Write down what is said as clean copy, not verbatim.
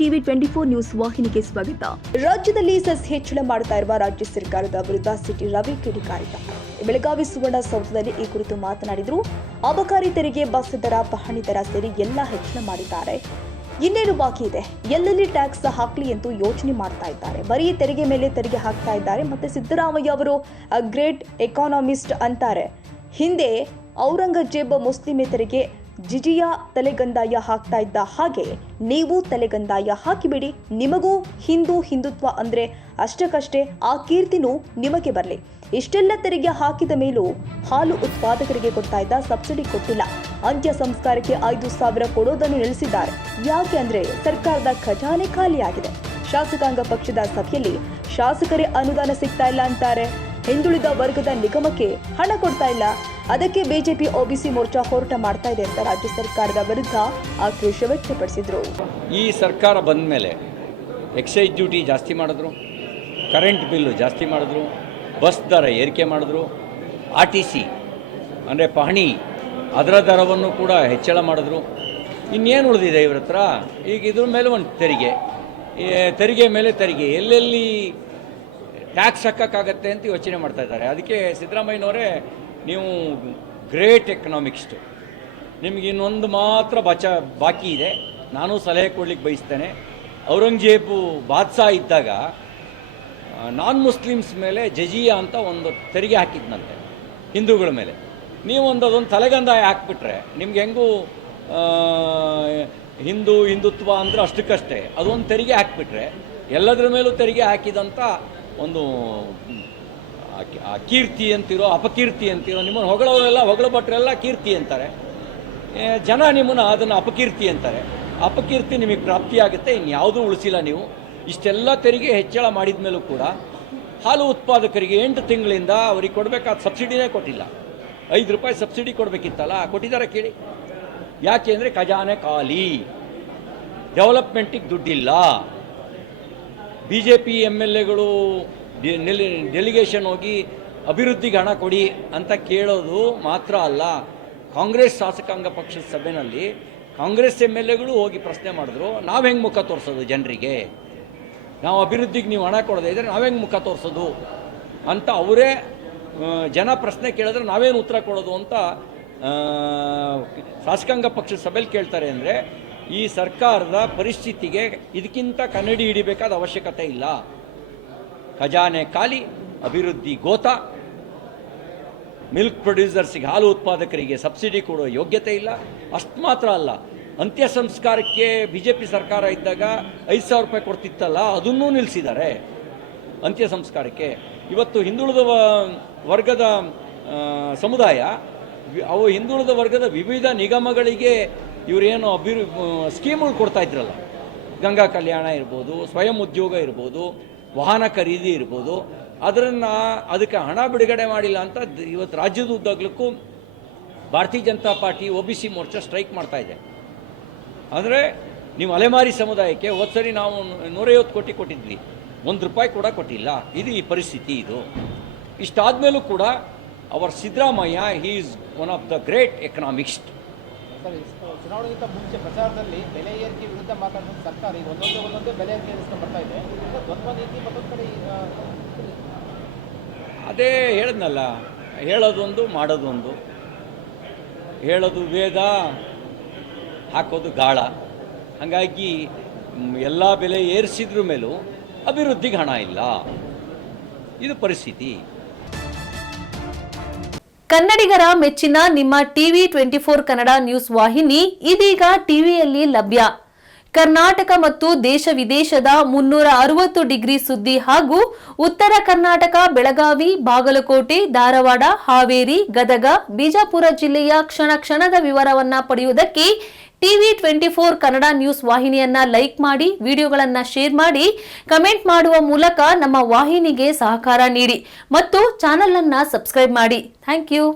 TV 24 news ವಾಹಿನಿಗೆ ಸ್ವಾಗತ. ರಾಜ್ಯದಲ್ಲಿ ಸೆಸ್ ಹೆಚ್ಚಳ ಮಾಡುತ್ತಾ ಇರುವ ರಾಜ್ಯ ಸರ್ಕಾರದ ವಿರುದ್ಧ ಸಿಟಿ ರವಿ ಕಿಡಿಕಾರಿದ್ದಾರೆ. ಬೆಳಗಾವಿ ಸುವರ್ಣಸೌಧದಲ್ಲಿ ಈ ಕುರಿತು ಮಾತನಾಡಿದರು. ಅಬಕಾರಿ ತೆರಿಗೆ, ಬಸ್ ದರ, ಪಹಣಿ ದರ ಸೇರಿ ಎಲ್ಲ ಹೆಚ್ಚಳ ಮಾಡಿದ್ದಾರೆ. ಇನ್ನೇನು ಬಾಕಿ ಇದೆ, ಎಲ್ಲೆಲ್ಲಿ ಟ್ಯಾಕ್ಸ್ ಹಾಕ್ಲಿ ಎಂದು ಯೋಚನೆ ಮಾಡ್ತಾ ಇದ್ದಾರೆ. ಬರೀ ತೆರಿಗೆ ಮೇಲೆ ತೆರಿಗೆ ಹಾಕ್ತಾ ಇದ್ದಾರೆ. ಮತ್ತೆ ಸಿದ್ದರಾಮಯ್ಯ ಅವರು ಗ್ರೇಟ್ ಎಕಾನಮಿಸ್ಟ್ ಅಂತಾರೆ. ಹಿಂದೆ ಔರಂಗಜೇಬ್ ಮುಸ್ಲಿಮೇತರಿಗೆ ಜಿಜಿಯಾ ತಲೆಗಂದಾಯ ಹಾಕ್ತಾ ಇದ್ದ ಹಾಗೆ ನೀವು ತಲೆಗಂದಾಯ ಹಾಕಿಬಿಡಿ, ನಿಮಗೂ ಹಿಂದುತ್ವ ಅಂದ್ರೆ ಅಷ್ಟಕ್ಕಷ್ಟೇ, ಆ ಕೀರ್ತಿನೂ ನಿಮಗೆ ಬರಲಿ. ಇಷ್ಟೆಲ್ಲ ತೆರಿಗೆ ಹಾಕಿದ ಮೇಲೂ ಹಾಲು ಉತ್ಪಾದಕರಿಗೆ ಕೊಡ್ತಾ ಇದ್ದ ಸಬ್ಸಿಡಿ ಕೊಟ್ಟಿಲ್ಲ. ಅಂತ್ಯ ಸಂಸ್ಕಾರಕ್ಕೆ 5,000 ಕೊಡೋದನ್ನು ನಿಲ್ಲಿಸಿದ್ದಾರೆ. ಯಾಕೆ ಅಂದ್ರೆ ಸರ್ಕಾರದ ಖಜಾನೆ ಖಾಲಿಯಾಗಿದೆ. ಶಾಸಕಾಂಗ ಪಕ್ಷದ ಸಭೆಯಲ್ಲಿ ಶಾಸಕರೇ ಅನುದಾನ ಸಿಗ್ತಾ ಇಲ್ಲ ಅಂತಾರೆ. ಹಿಂದುಳಿದ ವರ್ಗದ ನಿಗಮಕ್ಕೆ ಹಣ ಕೊಡ್ತಾ ಇಲ್ಲ. ಅದಕ್ಕೆ ಬಿಜೆಪಿ ಒಬಿಸಿ ಮೋರ್ಚಾ ಹೋರಾಟ ಮಾಡ್ತಾ ಇದೆ ಅಂತ ರಾಜ್ಯ ಸರ್ಕಾರದ ವಿರುದ್ಧ ಆಕ್ರೋಶ ವ್ಯಕ್ತಪಡಿಸಿದ್ರು. ಈ ಸರ್ಕಾರ ಬಂದ ಮೇಲೆ ಎಕ್ಸೈಸ್ ಡ್ಯೂಟಿ ಜಾಸ್ತಿ ಮಾಡಿದ್ರು, ಕರೆಂಟ್ ಬಿಲ್ಲು ಜಾಸ್ತಿ ಮಾಡಿದ್ರು, ಬಸ್ ದರ ಏರಿಕೆ ಮಾಡಿದ್ರು, RTC ಅಂದರೆ ಪಹಣಿ ಅದರ ದರವನ್ನು ಕೂಡ ಹೆಚ್ಚಳ ಮಾಡಿದ್ರು. ಇನ್ನೇನು ಉಳಿದಿದೆ ಇವ್ರ ಹತ್ರ? ಈಗ ಇದ್ರ ಮೇಲೆ ಒಂದು ತೆರಿಗೆ ಮೇಲೆ ತೆರಿಗೆ, ಎಲ್ಲೆಲ್ಲಿ ಟ್ಯಾಕ್ಸ್ ಹಾಕೋಕ್ಕಾಗತ್ತೆ ಅಂತ ಯೋಚನೆ ಮಾಡ್ತಾ ಇದ್ದಾರೆ. ಅದಕ್ಕೆ ಸಿದ್ದರಾಮಯ್ಯನವರೇ, ನೀವು ಗ್ರೇಟ್ ಎಕನಾಮಿಕ್ಸ್ಟು, ನಿಮಗೆ ಇನ್ನೊಂದು ಮಾತ್ರ ಬಾಕಿ ಇದೆ. ನಾನು ಸಲಹೆ ಕೊಡ್ಲಿಕ್ಕೆ ಬಯಸ್ತೇನೆ. ಔರಂಗಜೇಬು ಬಾದ್ಶಾ ಇದ್ದಾಗ ನಾನ್ ಮುಸ್ಲಿಮ್ಸ್ ಮೇಲೆ ಜಜಿಯಾ ಅಂತ ಒಂದು ತೆರಿಗೆ ಹಾಕಿದ್ನಂತೆ, ಹಿಂದೂಗಳ ಮೇಲೆ. ನೀವು ಅದೊಂದು ತಲೆಗಂದಾಯ ಹಾಕ್ಬಿಟ್ರೆ ನಿಮ್ಗೆ ಹೆಂಗೂ ಹಿಂದುತ್ವ ಅಂದರೆ ಅಷ್ಟಕ್ಕಷ್ಟೇ, ಅದೊಂದು ತೆರಿಗೆ ಹಾಕಿಬಿಟ್ರೆ ಎಲ್ಲದರ ಮೇಲೂ ತೆರಿಗೆ ಹಾಕಿದಂಥ ಒಂದು ಕೀರ್ತಿ ಅಂತಿರೋ ಅಪಕೀರ್ತಿ ಅಂತಿರೋ, ನಿಮ್ಮನ್ನು ಹೊಗಳಬಟ್ರೆಲ್ಲ ಕೀರ್ತಿ ಅಂತಾರೆ. ಜನ ನಿಮ್ಮನ್ನು ಅದನ್ನು ಅಪಕೀರ್ತಿ ಅಂತಾರೆ. ಅಪಕೀರ್ತಿ ನಿಮಗೆ ಪ್ರಾಪ್ತಿಯಾಗುತ್ತೆ, ಇನ್ಯಾವುದೂ ಉಳಿಸಿಲ್ಲ ನೀವು. ಇಷ್ಟೆಲ್ಲ ತೆರಿಗೆ ಹೆಚ್ಚಳ ಮಾಡಿದ ಮೇಲೂ ಕೂಡ ಹಾಲು ಉತ್ಪಾದಕರಿಗೆ 8 ತಿಂಗಳಿಂದ ಅವ್ರಿಗೆ ಕೊಡಬೇಕಾದ ಸಬ್ಸಿಡಿನೇ ಕೊಟ್ಟಿಲ್ಲ. 5 ರೂಪಾಯಿ ಸಬ್ಸಿಡಿ ಕೊಡಬೇಕಿತ್ತಲ್ಲ, ಕೊಟ್ಟಿದ್ದಾರೆ ಕೇಳಿ. ಯಾಕೆ ಅಂದರೆ ಖಜಾನೆ ಖಾಲಿ, ಡೆವಲಪ್ಮೆಂಟಿಗೆ ದುಡ್ಡಿಲ್ಲ. BJP MLAಗಳು ಡೆಲಿಗೇಷನ್ ಹೋಗಿ ಅಭಿವೃದ್ಧಿಗೆ ಹಣ ಕೊಡಿ ಅಂತ ಕೇಳೋದು ಮಾತ್ರ ಅಲ್ಲ, ಕಾಂಗ್ರೆಸ್ ಶಾಸಕಾಂಗ ಪಕ್ಷದ ಸಭೆಯಲ್ಲಿ ಕಾಂಗ್ರೆಸ್ MLAಗಳು ಹೋಗಿ ಪ್ರಶ್ನೆ ಮಾಡಿದ್ರು, ನಾವು ಹೆಂಗೆ ಮುಖ ತೋರಿಸೋದು ಜನರಿಗೆ? ನಾವು ಅಭಿವೃದ್ಧಿಗೆ ನೀವು ಹಣ ಕೊಡದೇ ಇದ್ದರೆ ನಾವೆಂಗೆ ಮುಖ ತೋರಿಸೋದು ಅಂತ ಅವರೇ ಜನ ಪ್ರಶ್ನೆ ಕೇಳಿದ್ರೆ ನಾವೇನು ಉತ್ತರ ಕೊಡೋದು ಅಂತ ಶಾಸಕಾಂಗ ಪಕ್ಷದ ಸಭೆಯಲ್ಲಿ ಕೇಳ್ತಾರೆ. ಅಂದರೆ ಈ ಸರ್ಕಾರದ ಪರಿಸ್ಥಿತಿಗೆ ಇದಕ್ಕಿಂತ ಕನ್ನಡಿ ಹಿಡಿಬೇಕಾದ ಅವಶ್ಯಕತೆ ಇಲ್ಲ. ಖಜಾನೆ ಖಾಲಿ, ಅಭಿವೃದ್ಧಿ ಗೋತ, ಮಿಲ್ಕ್ ಪ್ರೊಡ್ಯೂಸರ್ಸಿಗೆ, ಹಾಲು ಉತ್ಪಾದಕರಿಗೆ ಸಬ್ಸಿಡಿ ಕೊಡೋ ಯೋಗ್ಯತೆ ಇಲ್ಲ. ಅಷ್ಟು ಮಾತ್ರ ಅಲ್ಲ, ಅಂತ್ಯ ಸಂಸ್ಕಾರಕ್ಕೆ BJP ಸರ್ಕಾರ ಇದ್ದಾಗ 5,000 ರೂಪಾಯಿ ಕೊಡ್ತಿತ್ತಲ್ಲ, ಅದನ್ನೂ ನಿಲ್ಲಿಸಿದ್ದಾರೆ ಅಂತ್ಯ ಸಂಸ್ಕಾರಕ್ಕೆ. ಇವತ್ತು ಹಿಂದುಳಿದ ವರ್ಗದ ಸಮುದಾಯ, ಅವು ಹಿಂದುಳಿದ ವರ್ಗದ ವಿವಿಧ ನಿಗಮಗಳಿಗೆ ಇವರೇನು ಸ್ಕೀಮ್ಗಳು ಕೊಡ್ತಾ ಇದ್ರಲ್ಲ, ಗಂಗಾ ಕಲ್ಯಾಣ ಇರ್ಬೋದು, ಸ್ವಯಂ ಉದ್ಯೋಗ ಇರ್ಬೋದು, ವಾಹನ ಖರೀದಿ ಇರ್ಬೋದು, ಅದಕ್ಕೆ ಹಣ ಬಿಡುಗಡೆ ಮಾಡಿಲ್ಲ ಅಂತ ಇವತ್ತು ರಾಜ್ಯದ ಉದ್ದಾಗಲಕ್ಕೂ ಭಾರತೀಯ Janata party OBC Morcha strike ಮಾಡ್ತಾ ಇದೆ. ಅಂದರೆ ನೀವು ಅಲೆಮಾರಿ ಸಮುದಾಯಕ್ಕೆ ಹೋದ್ಸರಿ ನಾವು 150 ಕೋಟಿ ಕೊಟ್ಟಿದ್ವಿ, 1 ರೂಪಾಯಿ ಕೂಡ ಕೊಟ್ಟಿಲ್ಲ. ಇದು ಈ ಪರಿಸ್ಥಿತಿ. ಇದು ಇಷ್ಟಾದಮೇಲೂ ಕೂಡ ಅವರ್ Siddaramaiah, he is one of the great economist. ಚುನಾವಣೆಗಿಂತ ಮುಂಚೆ ಪ್ರಚಾರದಲ್ಲಿ ಬೆಲೆ ಏರಿಕೆ ವಿರುದ್ಧ ಮಾತಾಡಿದ ಸರ್ಕಾರ ಈಗ ಒಂದೊಂದೇ ಬೆಲೆ ಏರಿಕೆ ನಡೆಸ್ಕೊಂಡು ಬರ್ತಾ ಇದೆ. ದ್ವಂದ್ವ ನೀತಿ ಮತ್ತೊಂದು ಕಡೆ ಅದೇ ಹೇಳಿದ್ನಲ್ಲ, ಹೇಳೋದೊಂದು ಮಾಡೋದೊಂದು. ಹೇಳೋದು ವೇದ, ಹಾಕೋದು ಗಾಳ. ಹಾಗಾಗಿ ಎಲ್ಲ ಬೆಲೆ ಏರಿಸಿದ್ರ ಮೇಲೂ ಅಭಿವೃದ್ಧಿಗೆ ಹಣ ಇಲ್ಲ. ಇದು ಪರಿಸ್ಥಿತಿ. ಕನ್ನಡಿಗರ ಮೆಚ್ಚಿನ ನಿಮ್ಮ ಟಿವಿ 24 ಕನ್ನಡ ನ್ಯೂಸ್ ವಾಹಿನಿ ಇದೀಗ ಟಿವಿಯಲ್ಲಿ ಲಭ್ಯ. ಕರ್ನಾಟಕ ಮತ್ತು ದೇಶ ವಿದೇಶದ 360 ಡಿಗ್ರಿ ಸುದ್ದಿ ಹಾಗೂ ಉತ್ತರ ಕರ್ನಾಟಕ, ಬೆಳಗಾವಿ, ಬಾಗಲಕೋಟೆ, ಧಾರವಾಡ, ಹಾವೇರಿ, ಗದಗ, ಬಿಜಾಪುರ ಜಿಲ್ಲೆಯ ಕ್ಷಣ ಕ್ಷಣದ ವಿವರವನ್ನ ಪಡೆಯುವುದಕ್ಕೆ ಟಿವಿ 24 ಕನ್ನಡ ನ್ಯೂಸ್ ವಾಹಿನಿಯನ್ನ ಲೈಕ್ ಮಾಡಿ, ವಿಡಿಯೋಗಳನ್ನ ಶೇರ್ ಮಾಡಿ, ಕಮೆಂಟ್ ಮಾಡುವ ಮೂಲಕ ನಮ್ಮ ವಾಹಿನಿಗೆ ಸಹಕಾರ ನೀಡಿ ಮತ್ತು ಚಾನೆಲ್ ಅನ್ನ ಸಬ್ಸ್ಕ್ರೈಬ್ ಮಾಡಿ. Thank you.